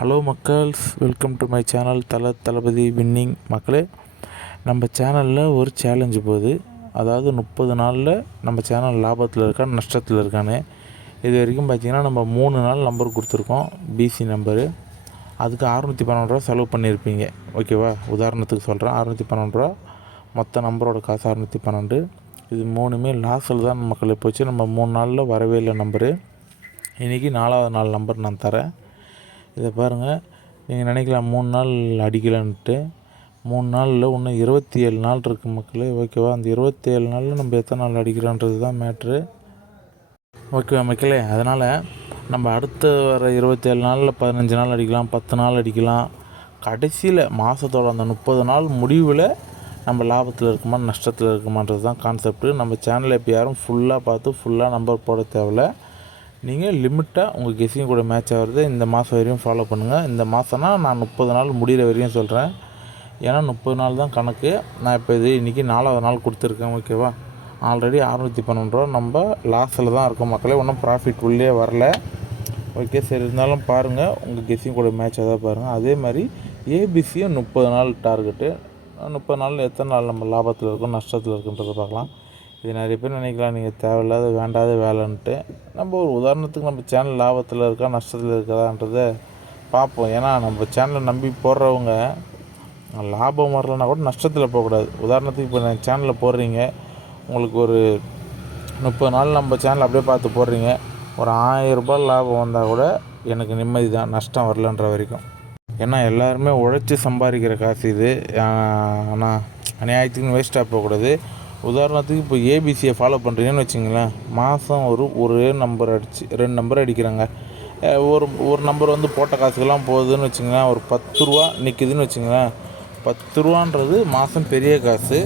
Hello மக்கள்ஸ், welcome to my channel Thalapathy winning. மக்களே, நம்ம சேனலில் ஒரு சேலஞ்சு போகுது. அதாவது 30 நாளில் நம்ம சேனல் லாபத்தில் இருக்கா நஷ்டத்தில் இருக்கான்னு. இது வரைக்கும் பார்த்திங்கன்னா நம்ம 3 நாள் நம்பர் கொடுத்துருக்கோம், பிசி நம்பரு. அதுக்கு 612 ரூபா செலவு பண்ணியிருப்பீங்க. ஓகேவா, உதாரணத்துக்கு சொல்கிறேன். 612 ரூபா மொத்த நம்பரோட காசு 612. இது 3மே லாஸில் தான் மக்களை போச்சு. நம்ம 3 நாளில் வரவே இல்லை நம்பரு. இன்றைக்கி 4வது நாள் நம்பர் நான் தரேன். இதை பாருங்கள். நீங்கள் நினைக்கலாம் 3 நாள் அடிக்கலன்ட்டு. 3 நாளில் இன்னும் 27 நாள் இருக்குது மக்களே. ஓகேவா, அந்த 27 நாளில் நம்ம எத்தனை நாள் அடிக்கிறோன்றது தான் மேட்ரு. ஓகேவா மக்களே, அதனால் நம்ம அடுத்த வர 27 நாளில் 15 நாள் அடிக்கலாம், 10 நாள் அடிக்கலாம். கடைசியில் மாதத்தோட அந்த 30 நாள் முடிவில் நம்ம லாபத்தில் இருக்குமா நஷ்டத்தில் இருக்குமான்றது தான் கான்செப்ட்டு. நம்ம சேனலை இப்போ யாரும் ஃபுல்லாக பார்த்து ஃபுல்லாக நம்பர் போட தேவையில்ல. நீங்கள் லிமிட்டாக உங்கள் கெஸ்ஸிங் கூட மேட்ச் ஆகிறது இந்த மாதம் வரையும் ஃபாலோ பண்ணுங்கள். இந்த மாதம்னா நான் 30 நாள் முடிகிற வரையும் சொல்கிறேன். ஏன்னா 30 நாள் தான் கணக்கு. நான் இப்போ இன்றைக்கி 4வது நாள் கொடுத்துருக்கேன். ஓகேவா, ஆல்ரெடி 612 ரூபா நம்ம லாஸில் தான் இருக்கோம் மக்களே. ஒன்றும் ப்ராஃபிட் உள்ளே வரல. ஓகே, சரி, இருந்தாலும் பாருங்கள், உங்கள் கெஸ்ஸிங் கூட மேட்ச் ஆகாத பாருங்கள். அதே மாதிரி ஏபிசியும் 30 நாள் டார்கெட்டு. 30 நாளில் எத்தனை நாள் நம்ம லாபத்தில் இருக்கோம் நஷ்டத்தில் இருக்குன்றதை பார்க்கலாம். இது நிறைய பேர் நினைக்கலாம் நீங்கள் தேவையில்லாத வேண்டாத வேலைன்ட்டு. நம்ம ஒரு உதாரணத்துக்கு நம்ம சேனல் லாபத்தில் இருக்கா நஷ்டத்தில் இருக்காதான்றதை பார்ப்போம். ஏன்னா நம்ம சேனலை நம்பி போடுறவங்க லாபம் வரலன்னா கூட நஷ்டத்தில் போகக்கூடாது. உதாரணத்துக்கு இப்போ நான் சேனலில் போடுறீங்க, உங்களுக்கு ஒரு 30 நாள் நம்ம சேனல் அப்படியே பார்த்து போடுறீங்க, ஒரு 1000 ரூபாய் லாபம் வந்தால் கூட எனக்கு நிம்மதி தான், நஷ்டம் வரலன்ற வரைக்கும். ஏன்னா எல்லாருமே உழைச்சி சம்பாதிக்கிற காசு இது. ஆனால் அநியாயத்துக்குன்னு வேஸ்ட்டாக போகக்கூடாது. உதாரணத்துக்கு இப்போ ஏபிசியை ஃபாலோ பண்ணுறீங்கன்னு வச்சுங்களேன், மாதம் ஒரு நம்பர் அடித்து 2 நம்பர் அடிக்கிறாங்க. ஒரு நம்பர் வந்து போட்ட காசுக்கெல்லாம் போகுதுன்னு வச்சுங்களேன், ஒரு 10 ரூபா நிற்குதுன்னு வச்சுங்களேன். 10 ரூபான்றது மாதம் பெரிய காசு.